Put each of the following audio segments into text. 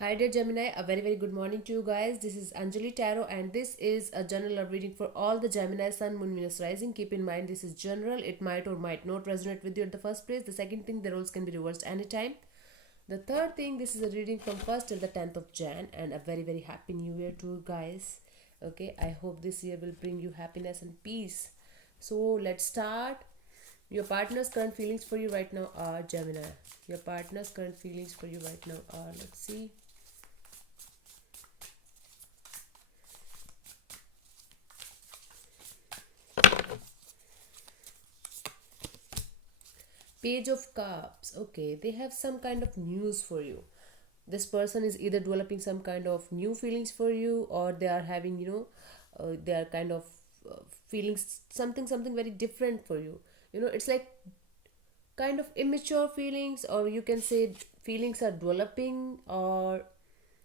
Hi dear Gemini, a very good morning to you guys. This is Anjali Tarot and this is a general love reading for all the Gemini Sun, Moon, Venus rising. Keep in mind this is general. It might or might not resonate with you at the first place. The second thing, the roles can be reversed anytime. The third thing, this is a reading from 1st till the 10th of Jan and a very happy new year to you guys. Okay, I hope this year will bring you happiness and peace. So let's start. Your partner's current feelings for you right now are Gemini. Your partner's current feelings for you right now are, let's see. Page of Cups. Okay, they have some kind of news for you. This person is either developing some kind of new feelings for you, or they are having, they are kind of feeling something very different for you. It's like kind of immature feelings, or you can say feelings are developing, or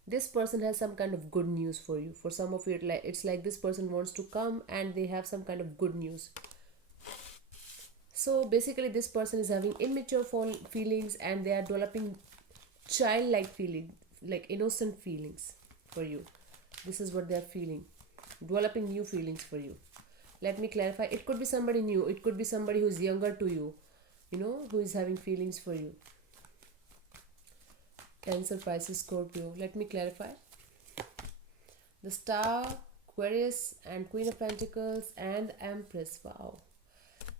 this person has some kind of good news for you. For some of you, it's like this person wants to come and they have some kind of good news. So basically, this person is having immature feelings and they are developing childlike feeling, like innocent feelings for you. This is what they are feeling, developing new feelings for you. Let me clarify. It could be somebody new, it could be somebody who's younger to you, who is having feelings for you. Cancer, Pisces, Scorpio. Let me clarify. The Star, Aquarius, and Queen of Pentacles, and Empress. Wow.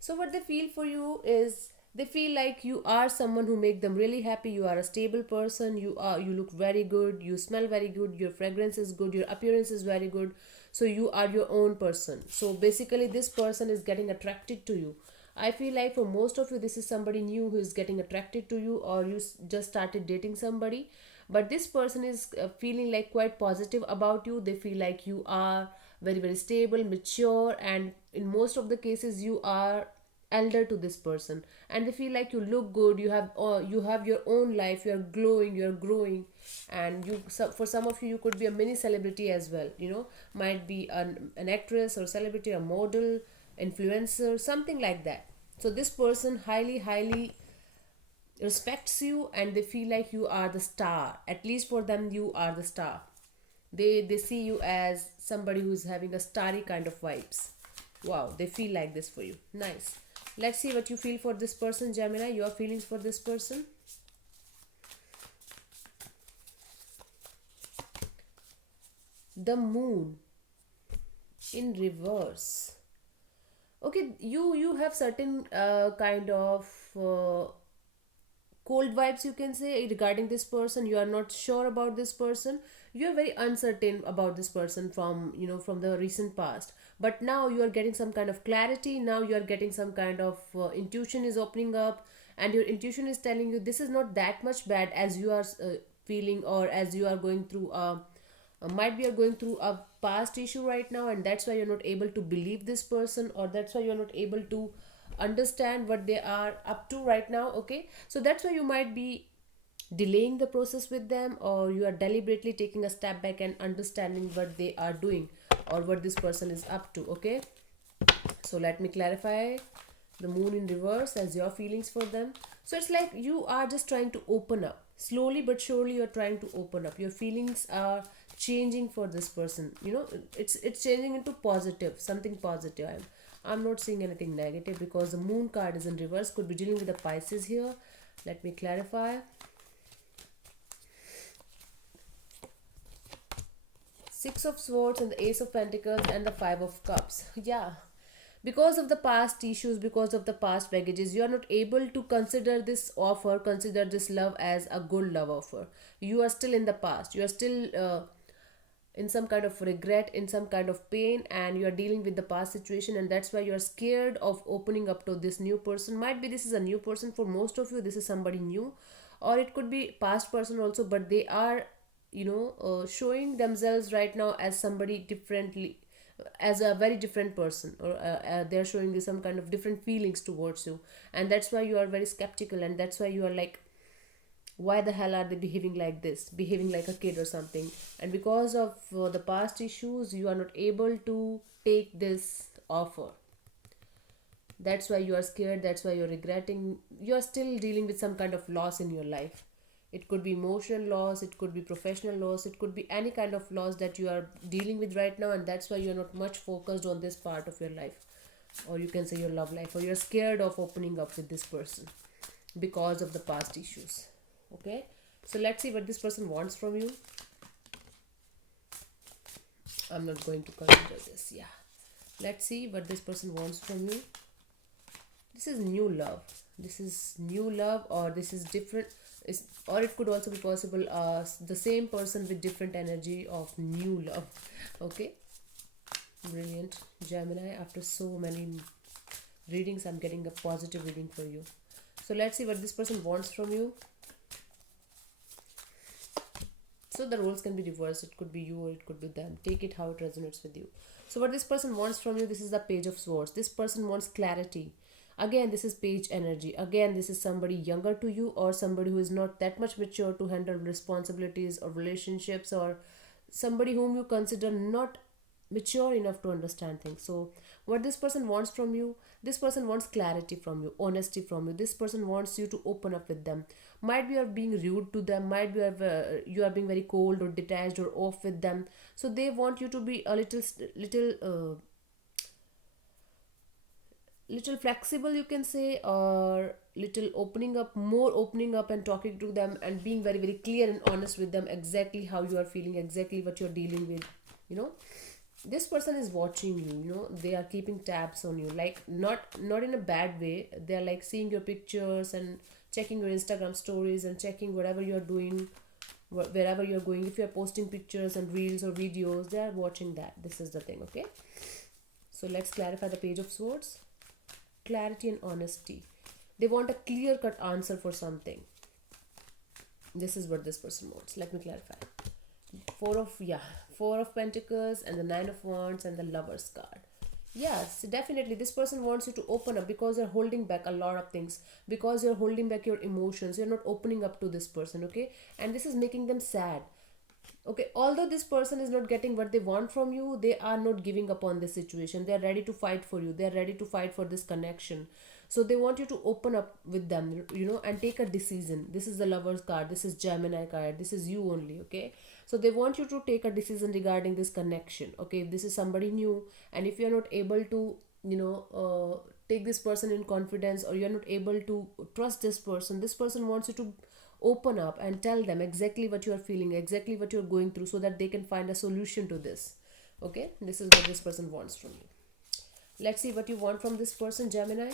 So what they feel for you is they feel like you are someone who make them really happy. You are a stable person. You look very good. You smell very good. Your fragrance is good. Your appearance is very good. So you are your own person. So basically this person is getting attracted to you. I feel like for most of you this is somebody new who is getting attracted to you, or you just started dating somebody. But this person is feeling like quite positive about you. They feel like you are very stable, mature, and in most of the cases you are elder to this person, and they feel like you look good. You have your own life. You are glowing, you are growing, and for some of you, you could be a mini celebrity as well. Might be an actress or celebrity, a model, influencer, something like that. So this person highly respects you, and they feel like you are the star. At least for them, you are the star. They see you as somebody who's having a starry kind of vibes. Wow, they feel like this for you. Nice. Let's see what you feel for this person, Gemini. Your feelings for this person. The Moon in reverse. Okay, you have certain kind of cold vibes, you can say, regarding this person. You are not sure about this person. You are very uncertain about this person from the recent past, but now you are getting some kind of clarity. Now you are getting some kind of intuition is opening up, and your intuition is telling you this is not that much bad as you are feeling, or as you are going through might be you're going through a past issue right now, and that's why you're not able to believe this person, or that's why you're not able to understand what they are up to right now. Okay, so that's why you might be delaying the process with them, or you are deliberately taking a step back and understanding what they are doing, or what this person is up to. Okay, so let me clarify. The Moon in reverse as your feelings for them. So it's like you are just trying to open up slowly but surely. You're trying to open up. Your feelings are changing for this person. It's changing into positive, something positive. I'm not seeing anything negative, because the Moon card is in reverse. Could be dealing with the Pisces here. Let me clarify. Six of Swords and the Ace of Pentacles and the Five of Cups. Yeah, because of the past issues, because of the past baggages, you are not able to consider this offer, consider this love as a good love offer. You are still in the past. You are still in some kind of regret, in some kind of pain, and you are dealing with the past situation, and that's why you are scared of opening up to this new person. Might be this is a new person for most of you. This is somebody new, or it could be past person also, but they are showing themselves right now as somebody differently, as a very different person, or they're showing you some kind of different feelings towards you, and that's why you are very skeptical, and that's why you are like, why the hell are they behaving like this, behaving like a kid or something. And because of the past issues, you are not able to take this offer. That's why you are scared, that's why you're regretting. You're still dealing with some kind of loss in your life. It could be emotional loss, it could be professional loss, it could be any kind of loss that you are dealing with right now, and that's why you're not much focused on this part of your life, or you can say your love life, or you're scared of opening up with this person because of the past issues. Okay, so let's see what this person wants from you. I'm not going to consider this. Yeah, let's see what this person wants from you. This is new love. This is new love, or this is different. Or it could also be possible the same person with different energy of new love. Okay, brilliant. Gemini, after so many readings, I'm getting a positive reading for you. So let's see what this person wants from you. So the roles can be reversed. It could be you or it could be them. Take it how it resonates with you. So what this person wants from you, this is the Page of Swords. This person wants clarity. Again, this is page energy. Again, this is somebody younger to you, or somebody who is not that much mature to handle responsibilities or relationships, or somebody whom you consider not mature enough to understand things. So what this person wants from you, this person wants clarity from you, honesty from you. This person wants you to open up with them. Might be you are being rude to them, might be you are being very cold or detached or off with them. So they want you to be a little flexible, you can say, or little opening up, more opening up and talking to them and being very very clear and honest with them, exactly how you are feeling, exactly what you're dealing with. you know this person is watching you. They are keeping tabs on you, like not in a bad way. They are like seeing your pictures and checking your Instagram stories and checking whatever you're doing, wherever you're going. If you're posting pictures and reels or videos, they are watching that. This is the thing. Okay, so let's clarify the Page of Swords. Clarity and honesty. They want a clear cut answer for something. This is what this person wants. Let me clarify. Four of Pentacles and the Nine of Wands and the Lover's card. Yes, definitely this person wants you to open up, because you're holding back a lot of things, because you're holding back your emotions. You're not opening up to this person. Okay, and this is making them sad. Okay, although this person is not getting what they want from you, they are not giving up on this situation. They are ready to fight for you. They are ready to fight for this connection. So they want you to open up with them, and take a decision. This is the Lover's card. This is Gemini card. This is you only. Okay, so they want you to take a decision regarding this connection. Okay, if this is somebody new, and if you're not able to take this person in confidence, or you're not able to trust this person wants you to open up and tell them exactly what you are feeling, exactly what you're going through, so that they can find a solution to this. Okay, this is what this person wants from you. Let's see what you want from this person, Gemini.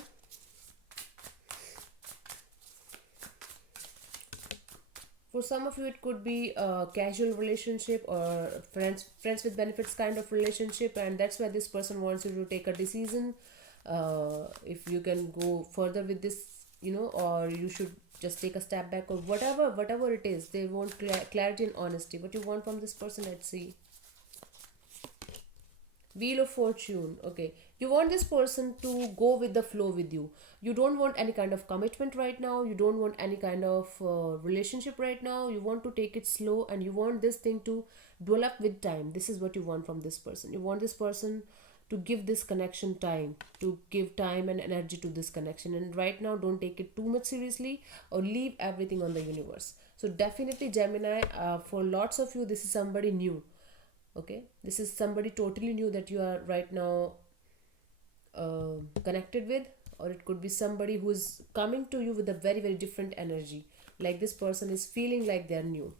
For some of you, it could be a casual relationship or friends with benefits kind of relationship, and that's why this person wants you to take a decision. If you can go further with this, or you should just take a step back, or whatever it is. They want clarity and honesty. What you want from this person? Let's see. Wheel of Fortune. Okay, you want this person to go with the flow with you. You don't want any kind of commitment right now. You don't want any kind of relationship right now. You want to take it slow, and you want this thing to develop with time. This is what you want from this person. You want this person to give this connection time, to give time and energy to this connection. And right now, don't take it too much seriously, or leave everything on the universe. So definitely, Gemini, for lots of you, this is somebody new. Okay, this is somebody totally new that you are right now connected with, or it could be somebody who is coming to you with a very very different energy. Like this person is feeling like they're new.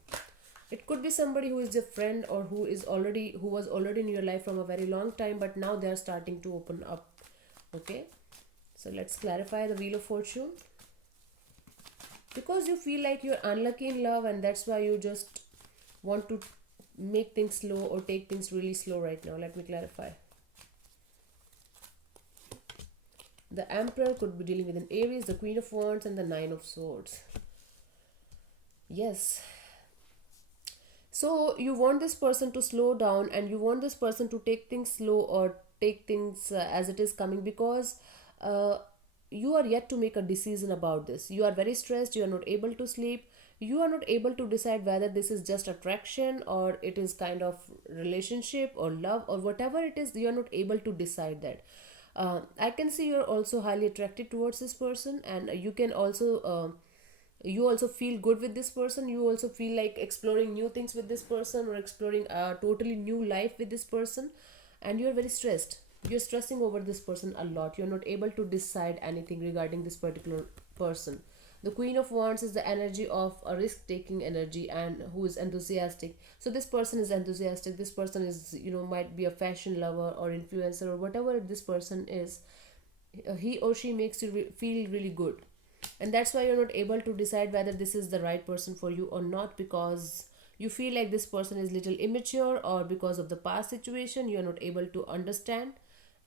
It could be somebody who is a friend, or who was already in your life from a very long time, but now they are starting to open up. Okay, so let's clarify the Wheel of Fortune. Because you feel like you're unlucky in love, and that's why you just want to make things slow, or take things really slow right now. Let me clarify. The Emperor could be dealing with an Aries, the Queen of Wands, and the Nine of Swords. Yes. So you want this person to slow down, and you want this person to take things slow, or take things as it is coming, because you are yet to make a decision about this. You are very stressed. You are not able to sleep. You are not able to decide whether this is just attraction, or it is kind of relationship or love, or whatever it is. You are not able to decide that. I can see you're also highly attracted towards this person, and you can also You also feel good with this person, you also feel like exploring new things with this person or exploring a totally new life with this person, and you're very stressed. You're stressing over this person a lot. You're not able to decide anything regarding this particular person. The Queen of Wands is the energy of a risk taking energy and who is enthusiastic. So this person is enthusiastic, this person is, might be a fashion lover or influencer or whatever this person is. He or she makes you feel really good, and that's why you're not able to decide whether this is the right person for you or not, because you feel like this person is little immature, or because of the past situation you're not able to understand,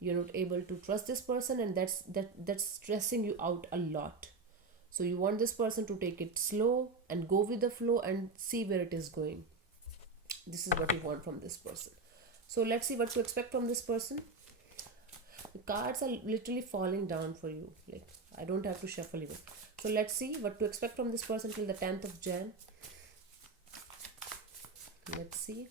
you're not able to trust this person, and that's stressing you out a lot. So you want this person to take it slow and go with the flow and see where it is going. This is what you want from this person. So let's see what to expect from this person. The cards are literally falling down for you, like I don't have to shuffle even. So let's see what to expect from this person till the 10th of Jan. Let's see.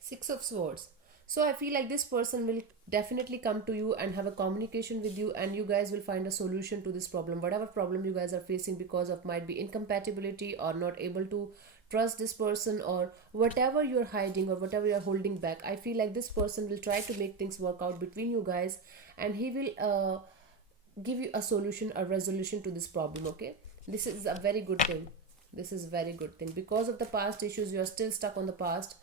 Six of Swords. So I feel like this person will definitely come to you and have a communication with you, and you guys will find a solution to this problem. Whatever problem you guys are facing because of might be incompatibility or not able to trust this person, or whatever you're hiding or whatever you're holding back, I feel like this person will try to make things work out between you guys, and he will give you a solution, a resolution to this problem. Okay, this is a very good thing. This is very good thing. Because of the past issues, you are still stuck on the past,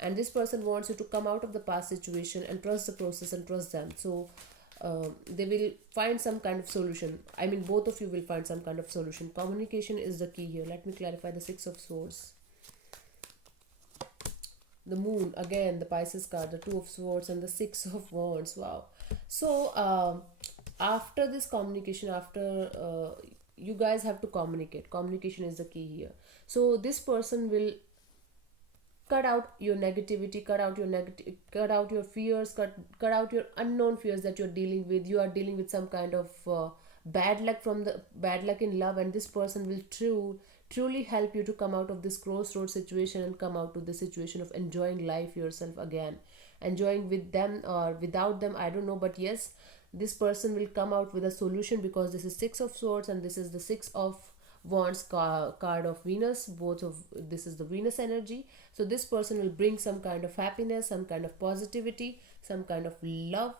and this person wants you to come out of the past situation and trust the process and trust them. So they will find some kind of solution. I mean, both of you will find some kind of solution. Communication is the key here. Let me clarify. The Six of Swords, the Moon, again the Pisces card, the Two of Swords, and the Six of Wands. Wow. So after this communication, after you guys have to communicate. Communication is the key here. So this person will cut out your negativity, cut out your fears, cut out your unknown fears that you're dealing with. You are dealing with some kind of bad luck, from the bad luck in love, and this person will truly help you to come out of this crossroad situation and come out to the situation of enjoying life yourself again, enjoying with them or without them, I don't know, but yes, this person will come out with a solution, because this is Six of Swords and this is the Six of Wands card of Venus. Both of this is the Venus energy. So this person will bring some kind of happiness, some kind of positivity, some kind of love,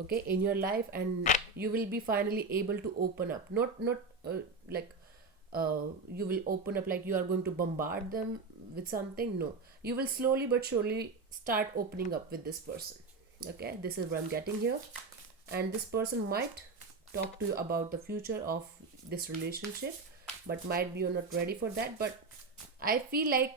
okay, in your life, and you will be finally able to open up. Not like you will open up like you are going to bombard them with something. No, you will slowly but surely start opening up with this person. Okay, this is what I'm getting here. And this person might talk to you about the future of this relationship, but might be you're not ready for that. But I feel like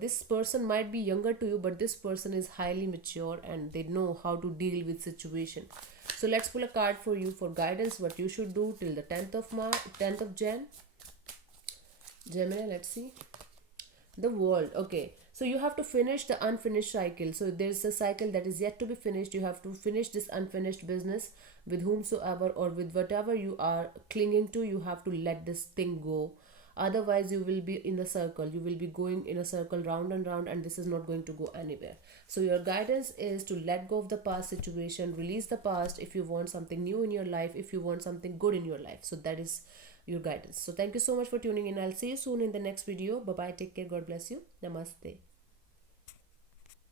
this person might be younger to you, but this person is highly mature and they know how to deal with situation. So let's pull a card for you for guidance, what you should do till the 10th of March, 10th of Jan. Gemini, let's see. The World. Okay, so you have to finish the unfinished cycle. So there's a cycle that is yet to be finished. You have to finish this unfinished business with whomsoever or with whatever you are clinging to. You have to let this thing go, otherwise you will be in a circle. You will be going in a circle round and round, and this is not going to go anywhere. So your guidance is to let go of the past situation, release the past if you want something new in your life, if you want something good in your life. So that is your guidance. So thank you so much for tuning in. I'll see you soon in the next video. Bye bye, take care, God bless you, namaste.